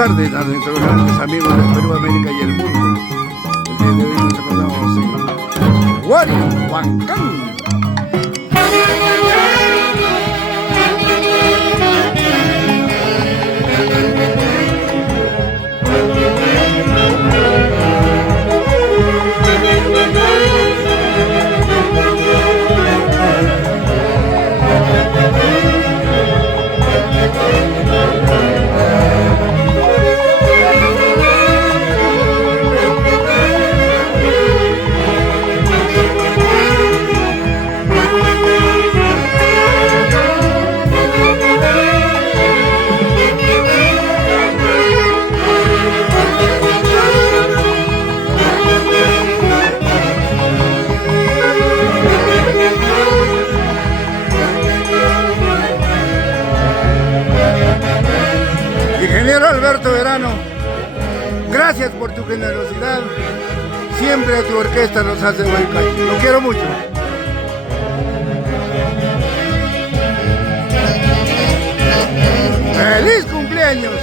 tardes a nuestros grandes amigos del Perú, América y el mundo. El día de hoy nos encontramos en Huancán. Ingeniero Alberto Verano, gracias por tu generosidad. Siempre a tu orquesta nos hace buen caso. Lo quiero mucho. ¡Feliz cumpleaños!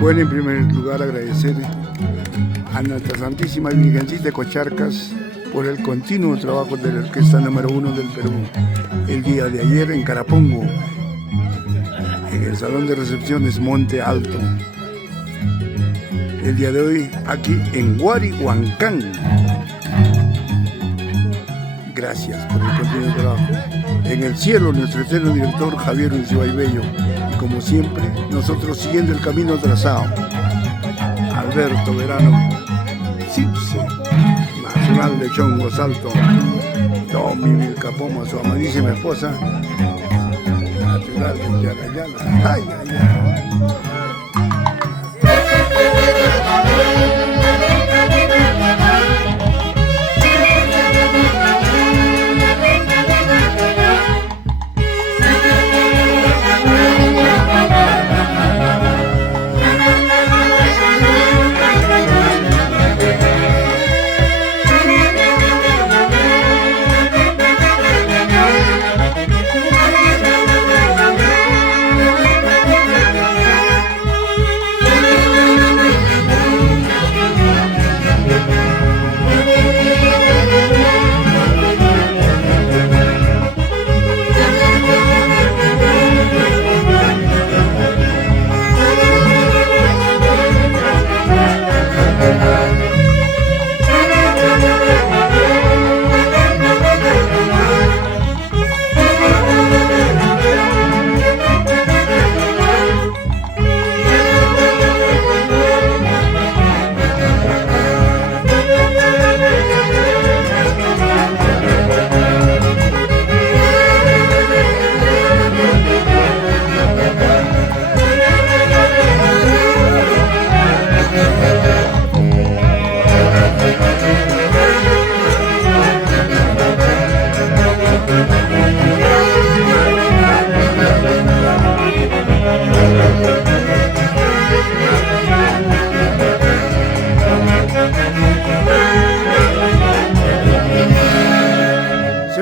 Bueno, en primer lugar agradecer a nuestra Santísima Virgencita de Cocharcas por el continuo trabajo de la Orquesta número 1 del Perú. El día de ayer en Carapongo, en el Salón de Recepciones Monte Alto. El día de hoy aquí en Huancán. Gracias por el continuo trabajo. En el cielo, nuestro eterno director Javier Uncibay Bello. Y como siempre, nosotros siguiendo el camino trazado. Alberto Verano, Cipse, Nacional de Chongo Salto, Tommy Vilcapoma, su amadísima esposa, Natural de Yarayana. Ay, ay, ay.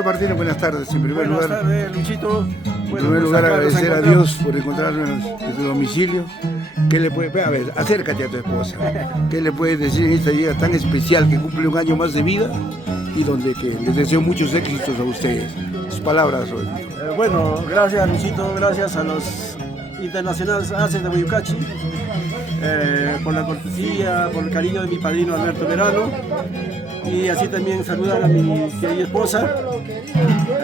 Martínez, buenas tardes. En primer lugar, buenas tardes, Luchito. En primer lugar, agradecer a Dios por encontrarnos en su domicilio. ¿Qué le puede, a ver, acércate a tu esposa. ¿Qué le puedes decir en esta día tan especial que cumple un año más de vida y donde que les deseo muchos éxitos a ustedes? Sus palabras hoy. Bueno, gracias Luchito, gracias a los Internacional ACES de Huayucachi, por la cortesía, por el cariño de mi padrino Alberto Verano, y así también saludar a mi querida esposa,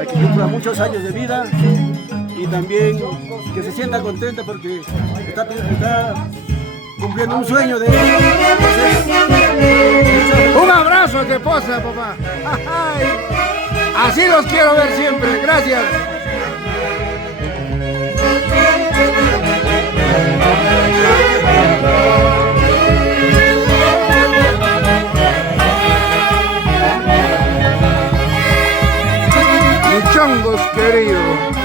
que cumpla muchos años de vida y también que se sienta contenta porque está cumpliendo un sueño de ella. Un abrazo a tu esposa, papá. Así los quiero ver siempre. Gracias. Mis chongos queridos.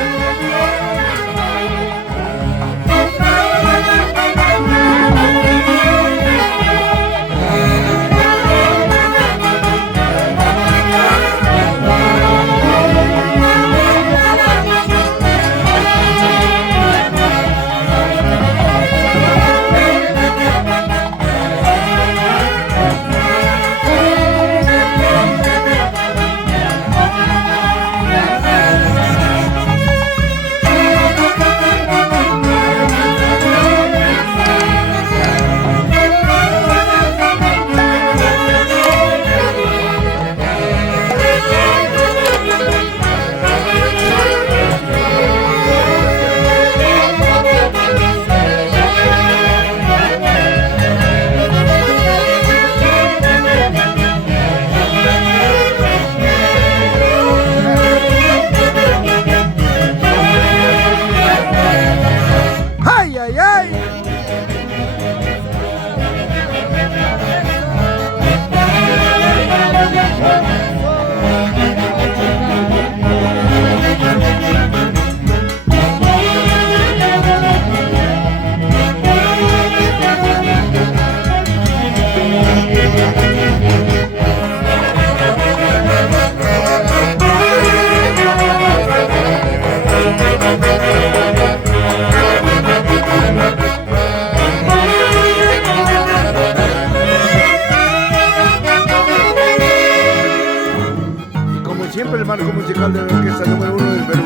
El marco musical de la orquesta número 1 del Perú,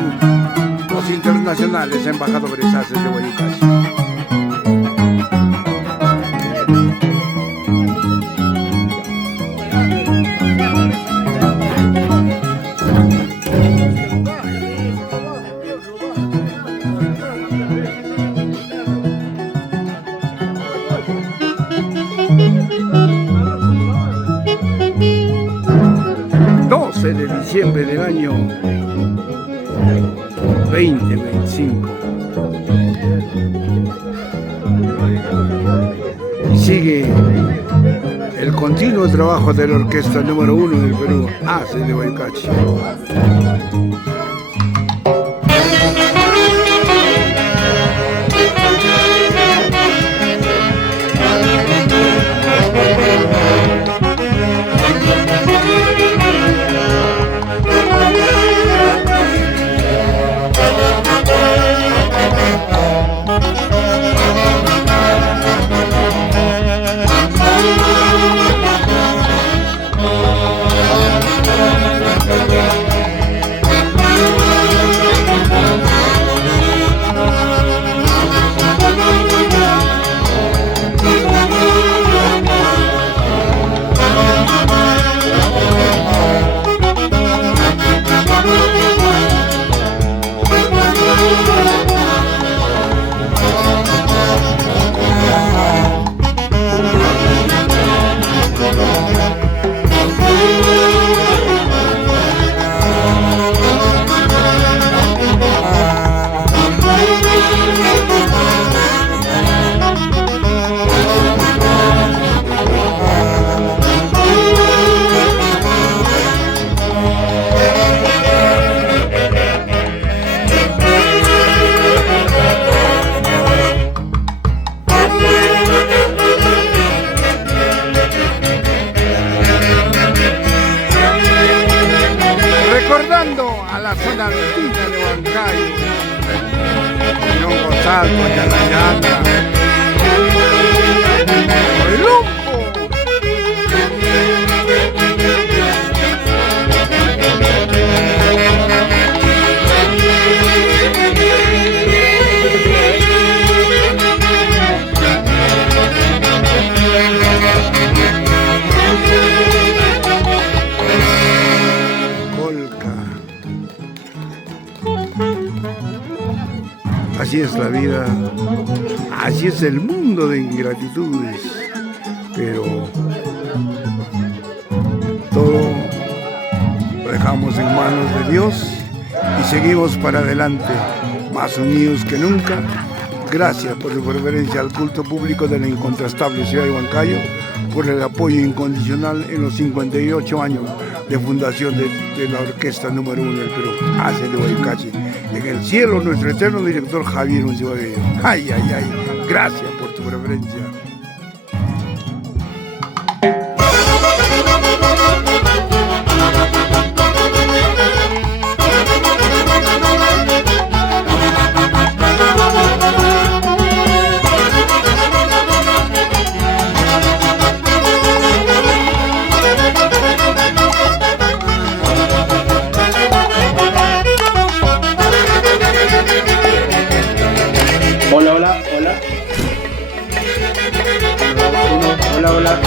los internacionales embajadores ACES de Huayucachi. De diciembre del año 2025 y sigue el continuo trabajo de la orquesta número 1 del Perú, ACES de Huayucachi. A la zona alpina de Huancayo, Ñongo Salto, Yanayana, el Lumpo. Así es la vida, así es el mundo de ingratitudes, pero todo lo dejamos en manos de Dios y seguimos para adelante, más unidos que nunca. Gracias por su preferencia al culto público de la incontrastable ciudad de Huancayo, por el apoyo incondicional en los 58 años de fundación de la orquesta número 1 del Perú, ACE de Huaycachi. En el cielo, nuestro eterno director Javier Uncibabello. Ay, ay, ay, gracias por tu preferencia. Hola, hola, hola. Hola, hola.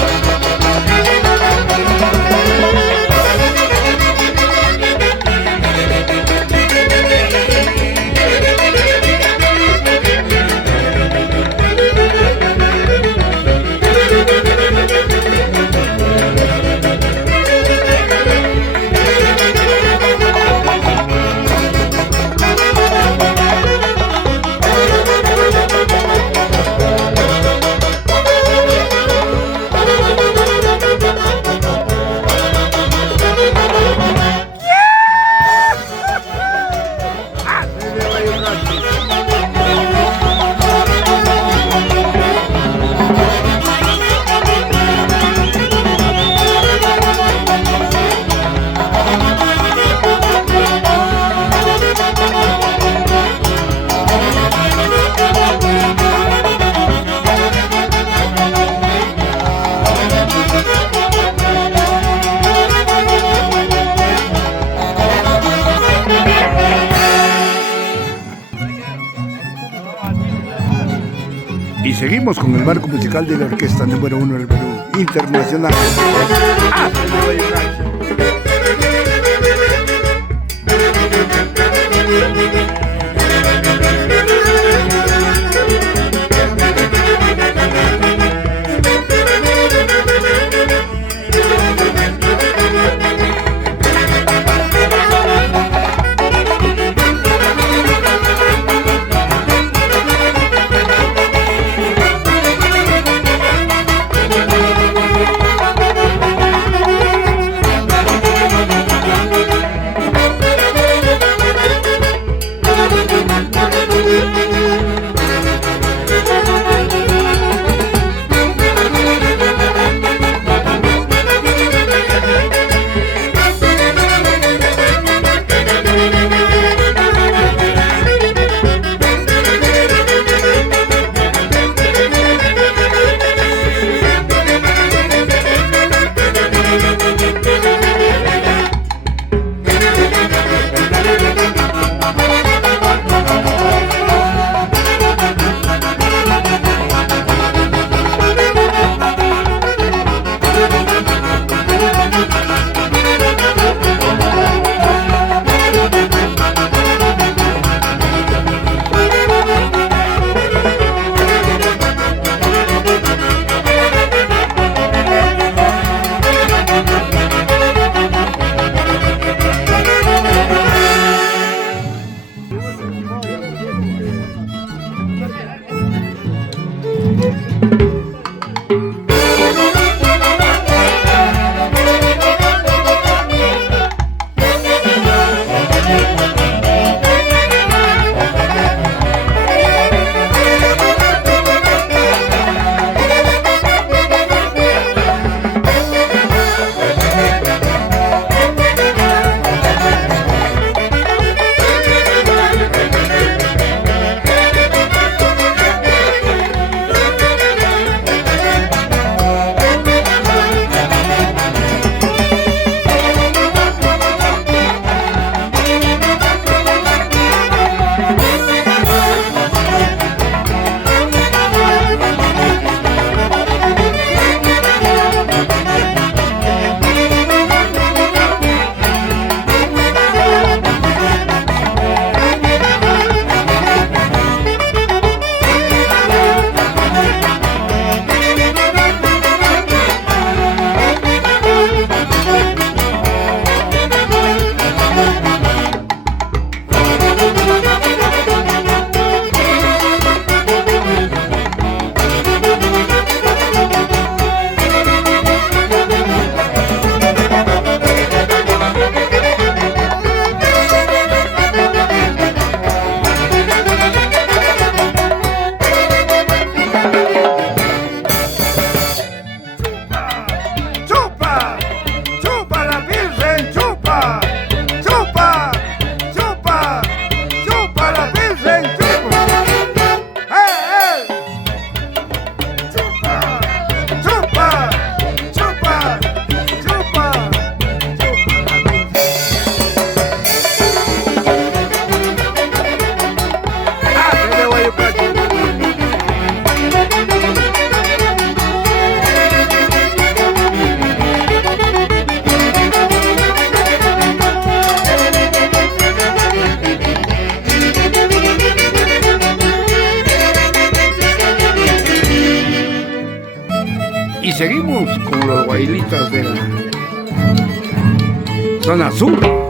Y seguimos con el marco musical de la orquesta número 1 del Perú, internacional. seguimos con los bailitas de la zona sur.